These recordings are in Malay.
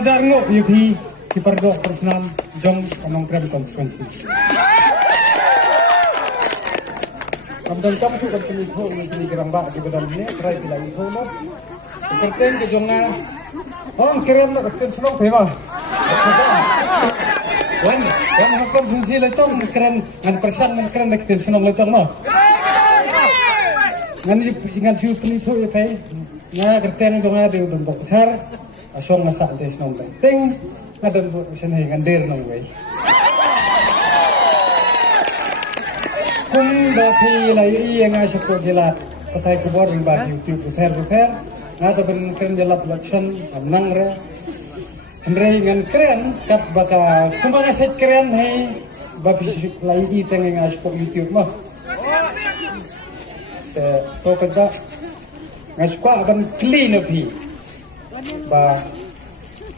2000 yupi kiperdo personal jong anong krem konsekuensi. Kamdan kam tu kan penitho ni gerang ba di badan ni try bila info no. Kerten ke jong na orang krem na kerten senong pema. Wan hukum fungsi lecong keren ngan persan ngan keren nak kerten senong lecong no. Ngan siu penitho ya pai. Nga kerten jong na di bentuk besar asong masak des nong bai. Ting ngadan bu senai ngandir nong bai. Kung dati lagi yang saya sebut jelat, pakai kubur di YouTube besar, nggak sebenarnya keren jelat election, menang re, dengan keren, kat baka, kumana set keren hai, bapi lagi tengah yang sebut YouTube mah, to kerja, nggak suka akan clean api,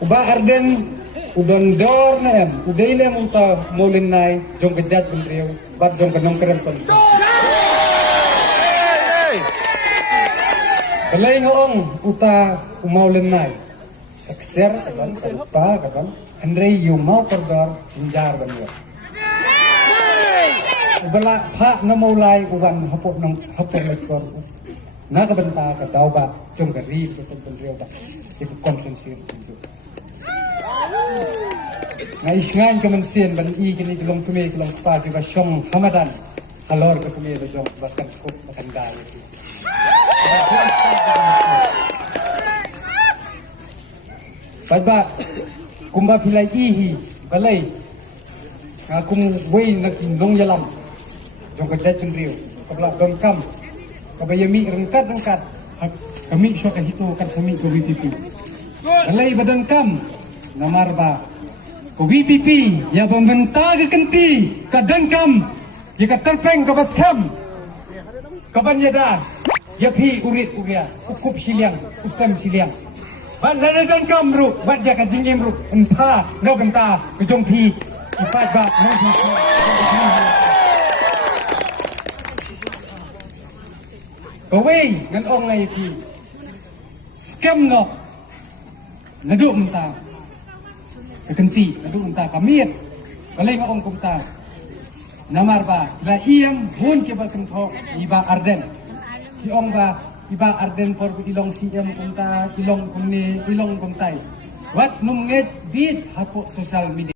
ubah arden. Udon dor na yan. Uday na yung ta mulin na jong kajat bendriyo. Ba't jong kanong keren kon. Kalay ngoong uta umaulin na. Sakser kaban, kalpa kaban. Andre yung mau kordor, hinjar banyo. Ubala pa na maulay uwan hapok lekor. Nakabanta ka daw ba jong garib ko bendriyo ba. Ito konsensir bendriyo. Ngaisngan kemensian ban I kini kelong kumi kelong pa di basyong Hamadan halor ke kumi do jong bahkan kut makan dai itu. Padba kumba pilai ihi balai akum wei nak nong yalam jong ka jat cendriu kabla dom kam kabayami rengkat kami syok hitu kan kami ko VPP balai badan kam namarba ko VPP ya pembentang ke kenti kadangkam jika terpeng ke baskam kabanyada ya pi urit uria ukup siliang usam siliang ban dan kam ru ban ja ka jingim ru entah no genta ke jong pi ifat ba no ko wei ngan ong lai pi scam no nadu entah kekenti nadu entah kamiet balai ngong kumta namar ba la iam hun ke ba kentho iba arden ki ong ba iba arden por ilong siam kumta ilong kumni ilong kumtai wat num nget bit hapo social media